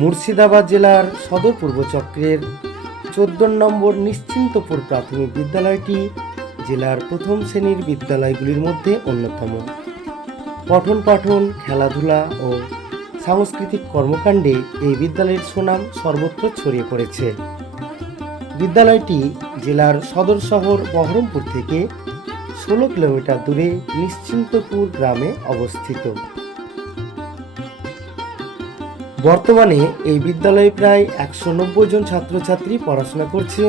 মুর্শিদাবাদ জেলার সদর পূর্ব চক্রের 14 নম্বর নিশ্চিন্তপুর প্রাথমিক বিদ্যালয়টি জেলার প্রথম শ্রেণীর বিদ্যালয়গুলির মধ্যে অন্যতম। পঠন পাঠন, খেলাধুলা ও সাংস্কৃতিক কর্মকাণ্ডে এই বিদ্যালয়ের সুনাম সর্বত্র ছড়িয়ে পড়েছে। বিদ্যালয়টি জেলার সদর শহর বহরমপুর থেকে 16 কিলোমিটার দূরে নিশ্চিন্তপুর গ্রামে অবস্থিত। বর্তমানে এই বিদ্যালয়ে প্রায় 190 জন ছাত্রছাত্রী পড়াশোনা করছে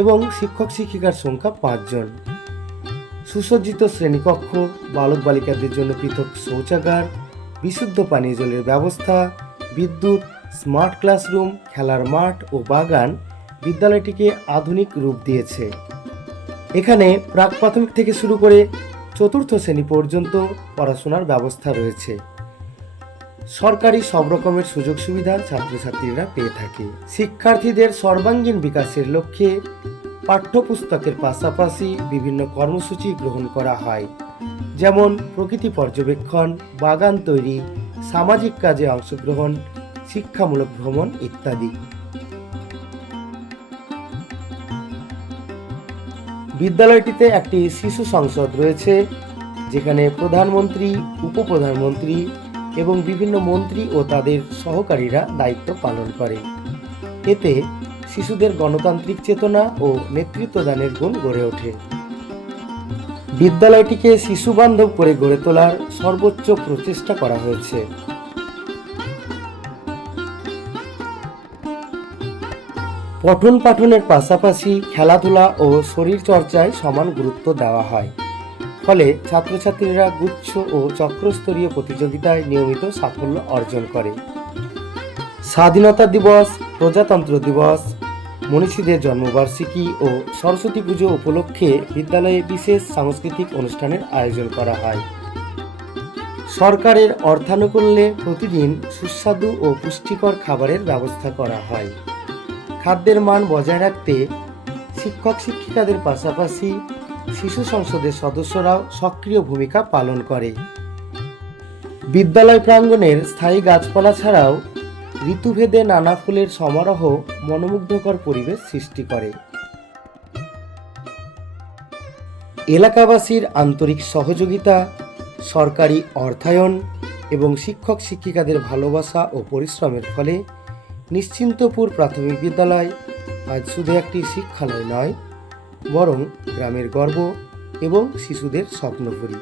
এবং শিক্ষক শিক্ষিকার সংখ্যা 5 জন। সুসজ্জিত শ্রেণীকক্ষ, বালক বালিকাদের জন্য পৃথক শৌচাগার, বিশুদ্ধ পানীয় জলের ব্যবস্থা, বিদ্যুৎ, স্মার্ট ক্লাসরুম, খেলার মাঠ ও বাগান বিদ্যালয়টিকে আধুনিক রূপ দিয়েছে। এখানে প্রাক প্রাথমিক থেকে শুরু করে 4র্থ শ্রেণী পর্যন্ত পড়াশোনার ব্যবস্থা রয়েছে। সরকারি সব রকমের সুযোগ সুবিধা ছাত্রছাত্রীরা পেয়ে থাকে। শিক্ষার্থীদের সর্বাঙ্গীন বিকাশের লক্ষ্যে পাঠ্যপুস্তকের পাশাপাশি বিভিন্ন কর্মসূচি গ্রহণ করা হয়, যেমন প্রকৃতি পর্যবেক্ষণ, বাগান তৈরি, সামাজিক কাজে অংশগ্রহণ, শিক্ষামূলক ভ্রমণ ইত্যাদি। বিদ্যালয়টিতে একটি শিশু সংসদ রয়েছে, যেখানে প্রধানমন্ত্রী, উপপ্রধানমন্ত্রী এবং বিভিন্ন মন্ত্রী ও তাদের সহকারীরা দায়িত্ব পালন করে। এতে শিশুদের গণতান্ত্রিক চেতনা ও নেতৃত্বদানের গুণ গড়ে ওঠে। বিদ্যালয়টিকে শিশু বান্ধব করে গড়ে তোলার সর্বোচ্চ প্রচেষ্টা করা হয়েছে। পঠন পাঠনের পাশাপাশি খেলাধুলা ও শরীর চর্চায় সমান গুরুত্ব দেওয়া হয়, ফলে ছাত্রছাত্রীরা গুচ্ছ ও চক্রস্তরীয় প্রতিযোগিতায় নিয়মিত সাফল্য অর্জন করে। স্বাধীনতা দিবস, প্রজাতন্ত্র দিবস, মনীষীদের জন্মবার্ষিকী ও সরস্বতী পুজো উপলক্ষে বিদ্যালয়ে বিশেষ সাংস্কৃতিক অনুষ্ঠানের আয়োজন করা হয়। সরকারের অর্থানুকূল্যে প্রতিদিন সুস্বাদু ও পুষ্টিকর খাবারের ব্যবস্থা করা হয়। খাদ্যের মান বজায় রাখতে শিক্ষক শিক্ষিকাদের পাশাপাশি শিশু সংসদের সদস্যরাও সক্রিয় ভূমিকা পালন করে। বিদ্যালয় প্রাঙ্গণের স্থায়ী গাছপালা ছাড়াও ঋতুভেদে নানা ফুলের সমারোহ মনোমুগ্ধকর পরিবেশ সৃষ্টি করে। এলাকাবাসীর আন্তরিক সহযোগিতা, সরকারি অর্থায়ন এবং শিক্ষক শিক্ষিকাদের ভালোবাসা ও পরিশ্রমের ফলে নিশ্চিন্তপুর প্রাথমিক বিদ্যালয় আজ শুধু একটি শিক্ষালয় নয়, বরং গ্রামের গর্ব এবং শিশুদের স্বপ্নপুরী।